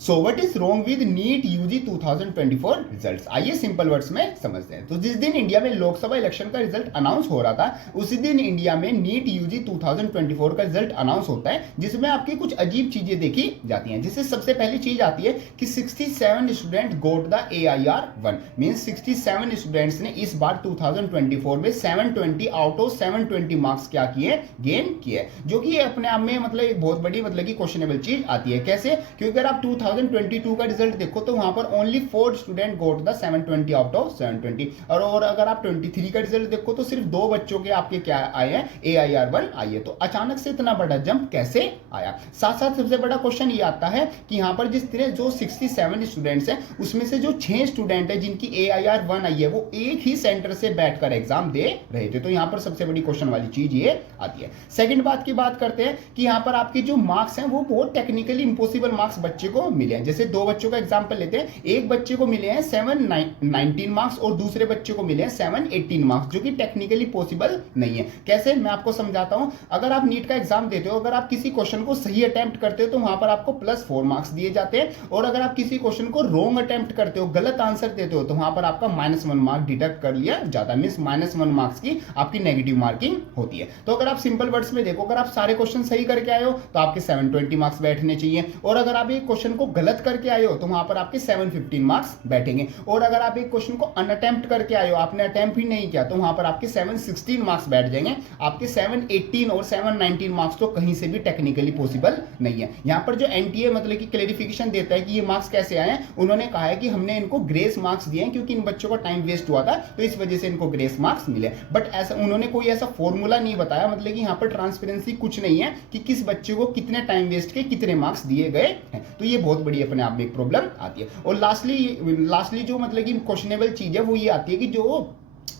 So what is wrong with NEET UG 2024 results, आइए simple words में समझते हैं। तो जिस दिन इंडिया में लोकसभा इलेक्शन का रिजल्ट अनाउंस हो रहा था, उसी दिन इंडिया में नीट यूजी 2024 का रिजल्ट अनाउंस होता है, जिसमें आपकी कुछ अजीब चीजें देखी जाती हैं। जिससे सबसे पहली चीज आती है कि 67 student goat the AIR1, means 67 students ने इस बार 2024 में 720 आउट ऑफ 720 मार्क्स क्या किए, गेन किए, जो कि अपने आप में मतलब एक बहुत बड़ी मतलब की क्वेश्चनेबल चीज आती है। कैसे? क्योंकि अगर आप 2022 का रिजल्ट देखो तो वहां पर only 4 student goat the 720 out of 720, और अगर आप 23 का रिजल्ट देखो तो सिर्फ 2 बच्चों के आपके क्या आए हैं, AIR1 आई है। तो अचानक से इतना बड़ा जंप कैसे आया? साथ साथ सबसे बड़ा क्वेश्चन ये आता है कि यहां पर जिस तरह जो 67 स्टूडेंट्स हैं उसमें से जो 6 स्टूडेंट है जिनकी AIR1 आई है वो एक ही सेंटर से बैठकर एग्जाम दे रहे थे। तो यहां पर सबसे बड़ी क्वेश्चन वाली चीज ये आती है। सेकंड बात की बात करते हैं कि यहां पर आपकी जो मार्क्स हैं वो बहुत टेक्निकली इंपॉसिबल मार्क्स बच्चे को मिले हैं। जैसे 2 बच्चों का एग्जांपल लेते हैं, एक बच्चे को मिले हैं 719 मार्क्स और दूसरे बच्चे को मिले हैं 718 मार्क्स, जो कि टेक्निकली पॉसिबल नहीं है। कैसे? मैं आपको समझाता हूं। अगर आप नीट का एग्जाम देते हो, अगर आप किसी क्वेश्चन को सही अटेम्प्ट करते हो तो वहां पर आपको +4 मार्क्स दिए जाते हैं, और अगर आप किसी क्वेश्चन को रॉन्ग अटेम्प्ट करते हो, गलत आंसर देते हो, तो वहां पर आपका -1 मार्क डिडक्ट कर लिया जाता है। मींस -1 मार्क्स की आपकी नेगेटिव मार्किंग होती है। तो अगर आप सिंपल वर्ड्स में देखो, अगर आप सारे क्वेश्चन सही करके आए हो तो आपके 720 मार्क्स बैठने चाहिए, और अगर आप एक क्वेश्चन को गलत करके आए हो तो वहां पर आपके 715 मार्क्स बैठेंगे, और अगर आप एक क्वेश्चन को अनअटेम्प्ट करके आए हो, आपने अटेम्प्ट ही नहीं किया, तो वहां पर आपके 716 मार्क्स बैठ जाएंगे। आपके 718 और 719 मार्क्स तो कहीं से भी टेक्निकली पॉसिबल नहीं है। यहां पर जो NTA मतलब कि क्लेरिफिकेशन देता है कि ये मार्क्स कैसे आए हैं, उन्होंने कहा है कि हमने इनको ग्रेस मार्क्स दिए हैं क्योंकि इन बच्चों का टाइम वेस्ट हुआ था, तो इस वजह से इनको ग्रेस मार्क्स मिले। बट ऐसा उन्होंने कोई ऐसा फॉर्मूला नहीं बताया, मतलब कि यहां पर ट्रांसपेरेंसी कुछ नहीं है कि किस बच्चे को कितने टाइम वेस्ट के कितने मार्क्स दिए गए हैं। तो ये बहुत बड़ी अपने आप में एक प्रॉब्लम आती है। और लास्टली जो मतलब कि क्वेश्चनेबल चीज है वो ये आती है कि जो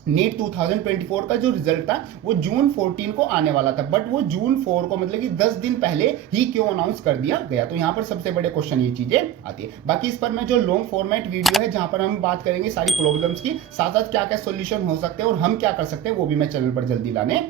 नीट 2024 का जो रिजल्ट था वो जून 14 को आने वाला था, बट वो जून 4 को मतलब कि 10 दिन पहले ही क्यों अनाउंस कर दिया गया? तो यहां पर सबसे बड़े क्वेश्चन ये चीजें आती है। बाकी इस पर मैं जो लॉन्ग फॉर्मेट वीडियो है जहां पर हम बात करेंगे सारी प्रॉब्लम्स की, साथ साथ क्या क्या सोल्यूशन हो सकते हैं और हम क्या कर सकते हैं, वो भी मैं चैनल पर जल्दी लाने